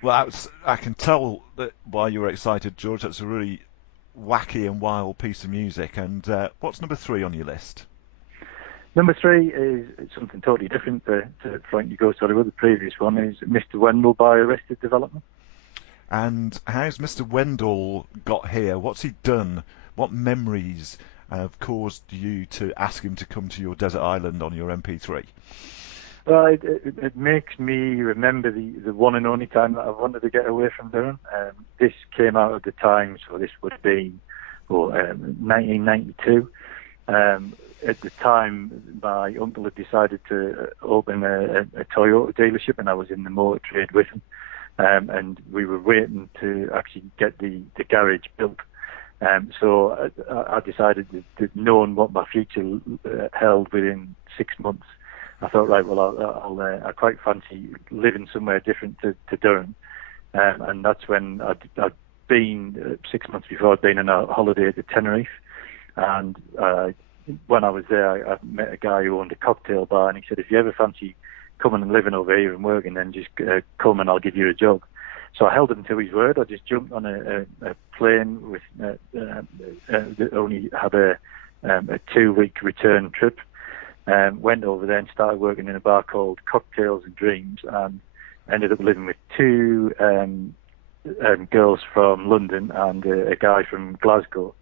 Well, I can tell that why you were excited, George. That's a really wacky and wild piece of music. And what's number three on your list? Number three is something totally different to Frankie Goes to Hollywood. The previous one is Mr. Wendell by Arrested Development. And how's Mr. Wendell got here? What's he done? What memories have caused you to ask him to come to your desert island on your MP3? Well, it makes me remember the one and only time that I wanted to get away from Durham. This came out at the time, so this would be 1992. At the time, my uncle had decided to open a Toyota dealership, and I was in the motor trade with him. And we were waiting to actually get the garage built. So I decided that knowing what my future held within 6 months, I thought, right, well, I quite fancy living somewhere different to Durham. And that's when I'd been, 6 months before, I'd been on a holiday to Tenerife. And when I was there, I met a guy who owned a cocktail bar, and he said, if you ever fancy coming and living over here and working, then just come and I'll give you a job. So I held him to his word. I just jumped on a plane with that only had a 2-week return trip. Went over there and started working in a bar called Cocktails and Dreams, and ended up living with two girls from London and a guy from Glasgow.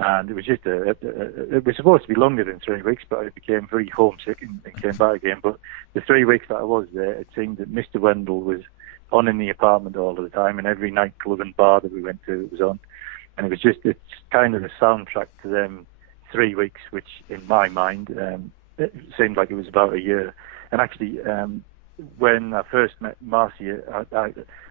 And it was just it was supposed to be longer than 3 weeks, but I became very homesick and came back again. But the 3 weeks that I was there, it seemed that Mr. Wendell was on in the apartment all the time, and every nightclub and bar that we went to, it was on. And it's kind of a soundtrack to them 3 weeks, which in my mind, it seemed like it was about a year. And actually, when I first met Marcia,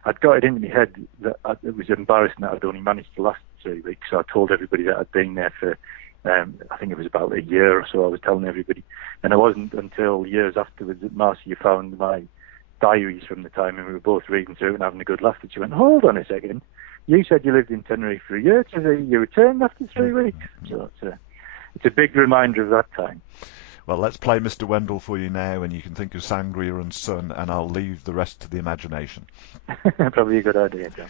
I'd got it into my head that it was embarrassing that I'd only managed to last 3 weeks. So I told everybody that I'd been there for, I think it was about a year or so. I was telling everybody. And it wasn't until years afterwards that Marcia found my diaries from the time, and we were both reading through it and having a good laugh, that she went, hold on a second. You said you lived in Tenerife for a year, so you returned after 3 weeks. So it's a big reminder of that time. Well, let's play Mr. Wendell for you now, and you can think of Sangria and Sun, and I'll leave the rest to the imagination. Probably a good idea, John.